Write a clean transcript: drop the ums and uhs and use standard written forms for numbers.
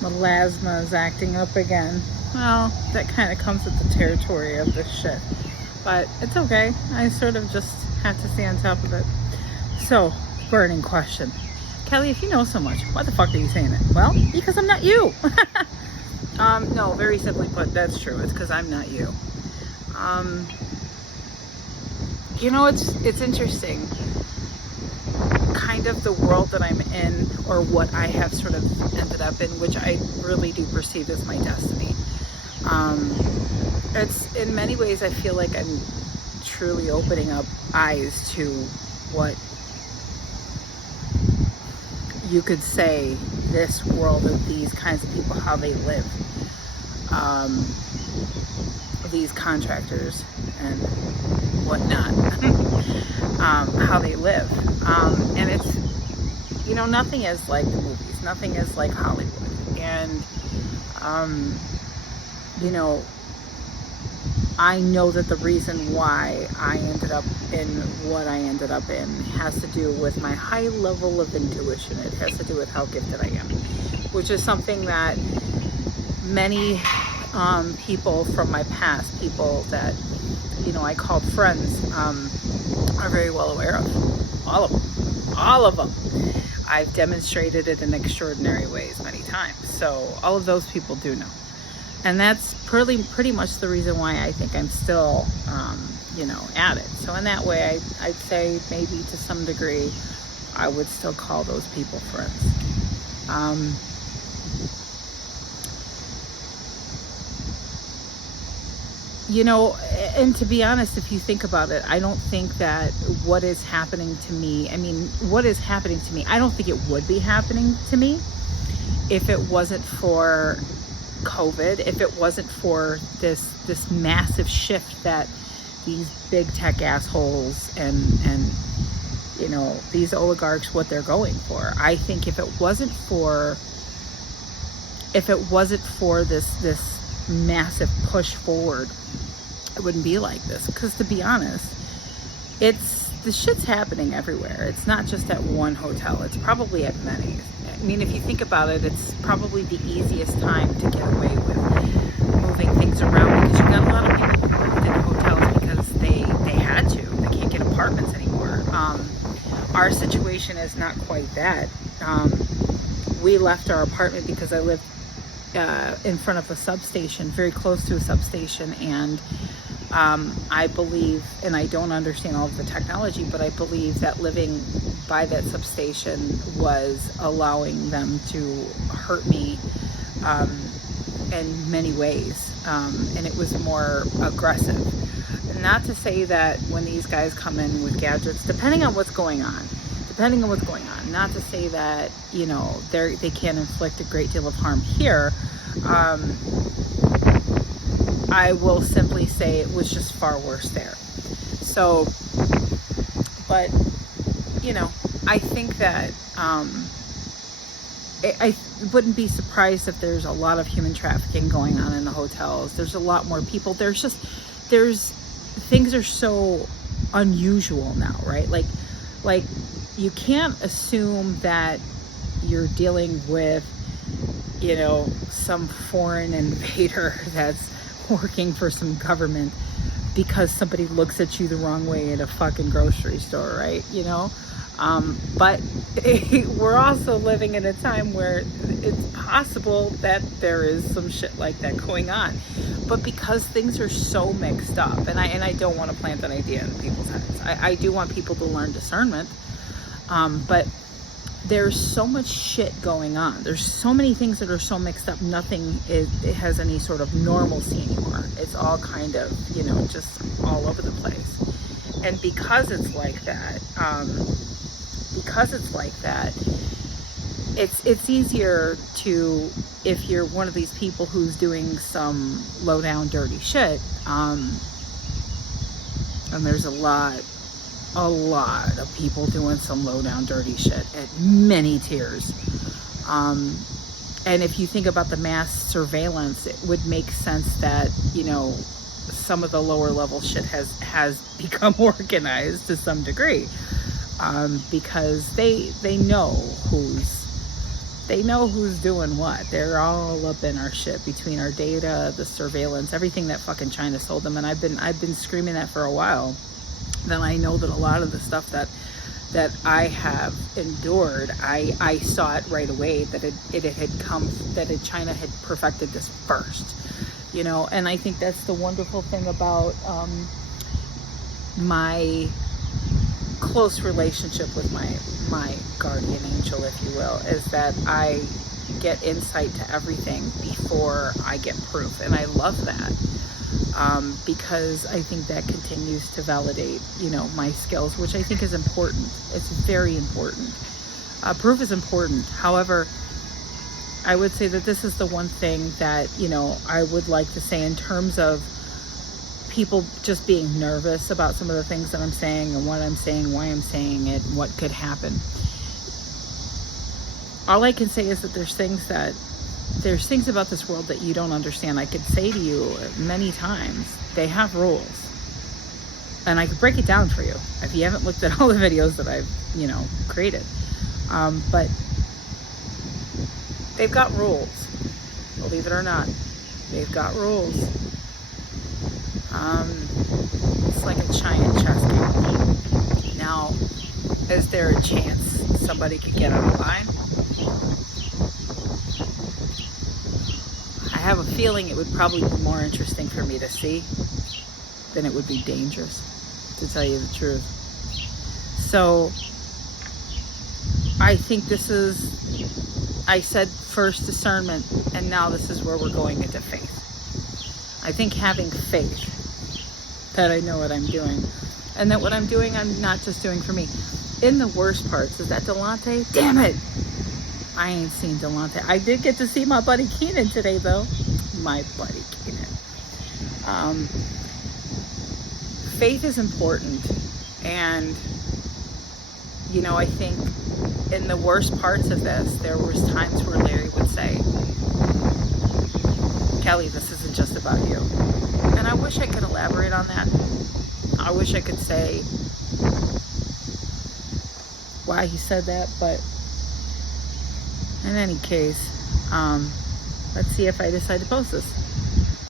melasma is acting up again. Well, that kind of comes with the territory of this shit. But it's okay. I sort of just have to stay on top of it. So, burning question. Kelly, if you know so much, why the fuck are you saying it? Well, because I'm not you. No, very simply put, that's true. It's because I'm not you. It's interesting. Kind of the world that I'm in, or what I have sort of ended up in, which I really do perceive as my destiny. It's in many ways, I feel like I'm truly opening up eyes to what you could say this world of these kinds of people, how they live. These contractors and whatnot, how they live. And it's, nothing is like the movies, nothing is like Hollywood. And, I know that the reason why I ended up in what I ended up in has to do with my high level of intuition. It has to do with how gifted I am, which is something that many people from my past, people that, I called friends, are very well aware of. All of them. I've demonstrated it in extraordinary ways many times. So all of those people do know. And that's pretty much the reason why I think I'm still, at it. So in that way, I'd say maybe to some degree, I would still call those people friends. And to be honest, if you think about it, I don't think that what is happening to me, I don't think it would be happening to me if it wasn't for COVID, if it wasn't for this massive shift that these big tech assholes and these oligarchs, what they're going for. I think if it wasn't for this massive push forward, it wouldn't be like this. Because to be honest, the shit's happening everywhere. It's not just at one hotel. It's probably at many. I mean, if you think about it, it's probably the easiest time to get away with moving things around, because you've got a lot of people who moved into hotels because they had to. They can't get apartments anymore. Our situation is not quite that. We left our apartment because I lived in front of a substation, very close to a substation, and I believe, and I don't understand all of the technology, but I believe that living by that substation was allowing them to hurt me in many ways, and it was more aggressive. Not to say that when these guys come in with gadgets, depending on what's going on, not to say that, they can't inflict a great deal of harm here. I will simply say it was just far worse there. So, but, I think that I wouldn't be surprised if there's a lot of human trafficking going on in the hotels. There's a lot more people. Things are so unusual now, right? Like you can't assume that you're dealing with, some foreign invader that's working for some government because somebody looks at you the wrong way at a fucking grocery store, right? But we're also living in a time where it's possible that there is some shit like that going on. But because things are so mixed up, and I don't want to plant that idea in people's heads. I do want people to learn discernment. But there's so much shit going on. There's so many things that are so mixed up. Nothing has any sort of normalcy anymore. It's all kind of, just all over the place. And because it's like that, it's easier to, if you're one of these people who's doing some low down dirty shit, and there's a lot of people doing some low down dirty shit at many tiers. And if you think about the mass surveillance, it would make sense that, some of the lower level shit has become organized to some degree, because they know who's They know who's doing what. They're all up in our shit, between our data, the surveillance, everything that fucking China sold them. And I've been screaming that for a while. Then I know that a lot of the stuff that I have endured, I saw it right away that it had come, that China had perfected this first, you know. And I think that's the wonderful thing about my close relationship with my guardian angel, if you will, is that I get insight to everything before I get proof. And I love that, because I think that continues to validate, you know, my skills, which I think is important. It's very important. Proof is important. However, I would say that this is the one thing that, you know, I would like to say in terms of people just being nervous about some of the things that I'm saying and what I'm saying, why I'm saying it, and what could happen. All I can say is that there's things about this world that you don't understand. I could say to you many times, they have rules. And I could break it down for you if you haven't looked at all the videos that I've, you know, created. But they've got rules. Believe it or not, they've got rules. It's like a giant chess game. Now, is there a chance somebody could get out of line? I have a feeling it would probably be more interesting for me to see than it would be dangerous, to tell you the truth. So I think this is, I said first discernment, and now this is where we're going into faith. I think having faith that I know what I'm doing, and that what I'm doing, I'm not just doing for me. In the worst parts, is that Delonte? Damn it! I ain't seen Delonte. I did get to see my buddy Keenan today, though. My buddy Keenan. Faith is important. And, you know, I think in the worst parts of this, there was times where Larry would say, Kelly, this isn't just about you. And I wish I could elaborate on that. I wish I could say why he said that, but in any case, let's see if I decide to post this.